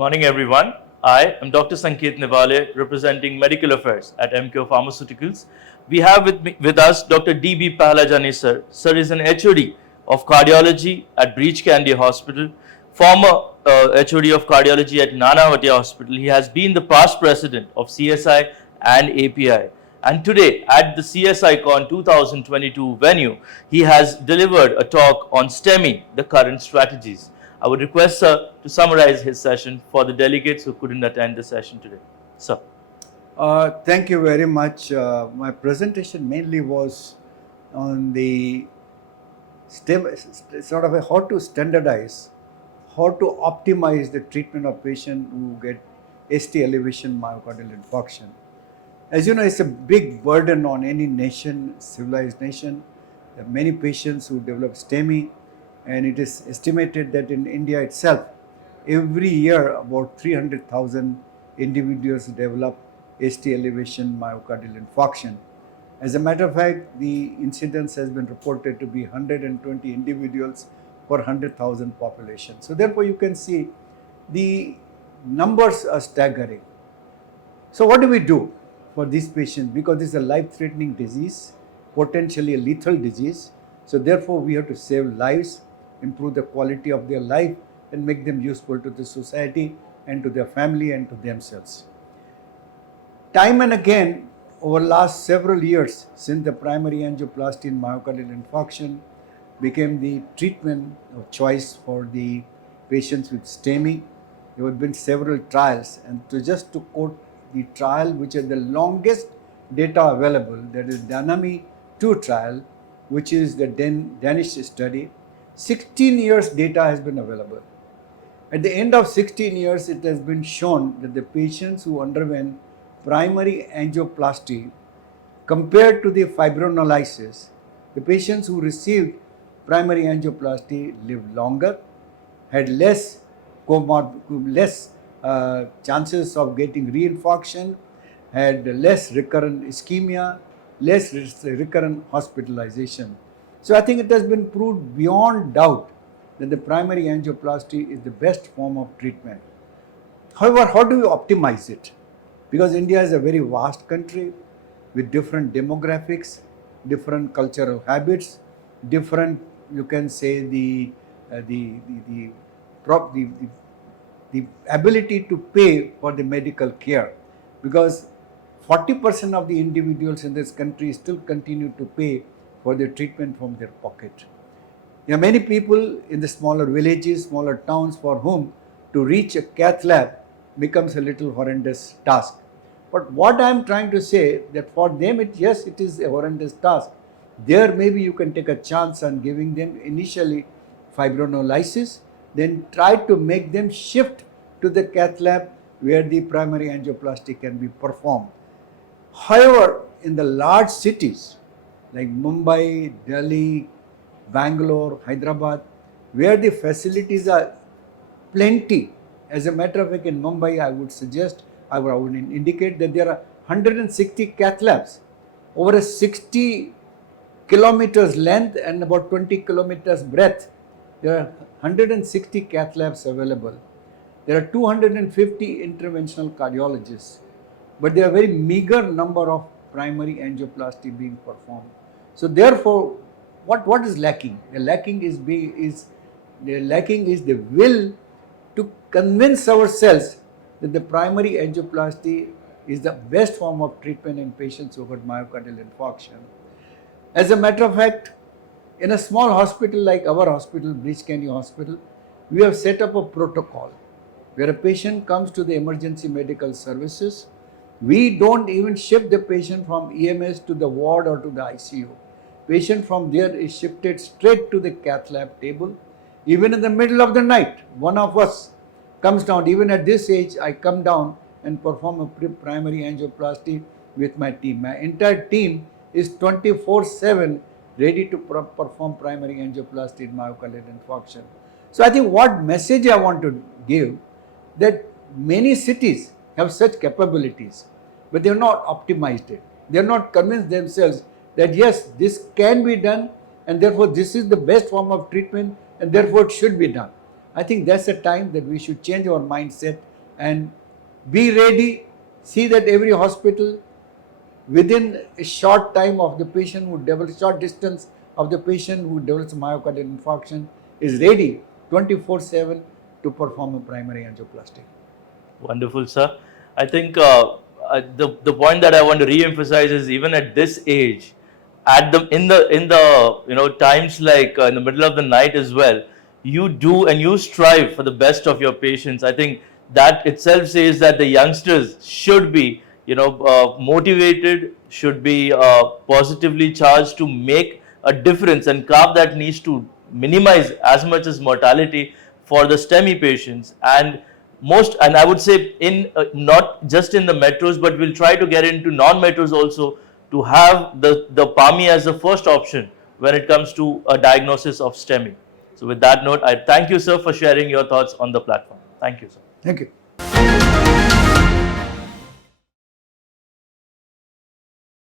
morning, everyone. I am Dr. Sanket Nevale, representing Medical Affairs at EMCURE Pharmaceuticals. We have with us Dr. B Pahlajani, sir. Sir is an HOD of Cardiology at Breach Candy Hospital, former HOD of Cardiology at Nanavati Hospital. He has been the past president of CSI and API. And today, at the CSI Con 2022 venue, he has delivered a talk on STEMI, the current strategies. I would request sir to summarize his session for the delegates who couldn't attend the session today. Sir. Thank you very much. My presentation mainly was on the how to standardize, how to optimize the treatment of patients who get ST elevation myocardial infarction. As you know, it's a big burden on any nation, civilized nation. There are many patients who develop STEMI. And it is estimated that in India itself, every year about 300,000 individuals develop ST elevation myocardial infarction. As a matter of fact, the incidence has been reported to be 120 individuals per 100,000 population. So therefore, you can see the numbers are staggering. So what do we do for these patients? Because this is a life-threatening disease, potentially a lethal disease. So therefore, we have to save lives, improve the quality of their life, and make them useful to the society and to their family and to themselves. Time and again, over last several years, since the primary angioplasty in myocardial infarction became the treatment of choice for the patients with STEMI, there have been several trials. And just to quote the trial which is the longest data available, that is Dynami 2 trial, which is the Danish study. 16 years data has been available. At the end of 16 years, it has been shown that the patients who underwent primary angioplasty compared to the fibrinolysis, the patients who received primary angioplasty lived longer, had less chances of getting reinfarction, had less recurrent ischemia, less recurrent hospitalization. So I think it has been proved beyond doubt that the primary angioplasty is the best form of treatment. However, how do we optimize it? Because India is a very vast country with different demographics, different cultural habits, different, you can say, the ability to pay for the medical care. Because 40% of the individuals in this country still continue to pay for their treatment from their pocket. There are many people in the smaller villages, smaller towns for whom to reach a cath lab becomes a little horrendous task. But what I am trying to say that for them, it is a horrendous task. There maybe you can take a chance on giving them initially fibrinolysis, then try to make them shift to the cath lab where the primary angioplasty can be performed. However, in the large cities, like Mumbai, Delhi, Bangalore, Hyderabad, where the facilities are plenty. As a matter of fact, in Mumbai, I would indicate that there are 160 cath labs over a 60 kilometers length and about 20 kilometers breadth. There are 160 cath labs available. There are 250 interventional cardiologists, but there are very meager number of primary angioplasty being performed. So therefore, what is lacking? The lacking is the will to convince ourselves that the primary angioplasty is the best form of treatment in patients who got myocardial infarction. As a matter of fact, in a small hospital like our hospital, Breach Candy Hospital, we have set up a protocol where a patient comes to the emergency medical services. We don't even shift the patient from EMS to the ward or to the ICU. Patient from there is shifted straight to the cath lab table. Even in the middle of the night, one of us comes down. Even at this age, I come down and perform a primary angioplasty with my team. My entire team is 24/7 ready to perform primary angioplasty in myocardial infarction. So I think what message I want to give, that many cities have such capabilities, but they have not optimized it. They have not convinced themselves that yes, this can be done and therefore this is the best form of treatment and therefore it should be done. I think that's a time that we should change our mindset and be ready. See that every hospital within a short time of the patient who develops, short distance of the patient who develops myocardial infarction is ready 24/7 to perform a primary angioplasty. Wonderful, sir. I think the point that I want to re-emphasize is even at this age, at the in the times like in the middle of the night as well, you do and you strive for the best of your patients. I think that itself says that the youngsters should be motivated, should be positively charged to make a difference and carve that niche to minimize as much as mortality for the STEMI patients. And I would say in not just in the metros, but we'll try to get into non-metros also to have the PAMI as the first option when it comes to a diagnosis of STEMI. So with that note, I thank you, sir, for sharing your thoughts on the platform. Thank you, sir. Thank you.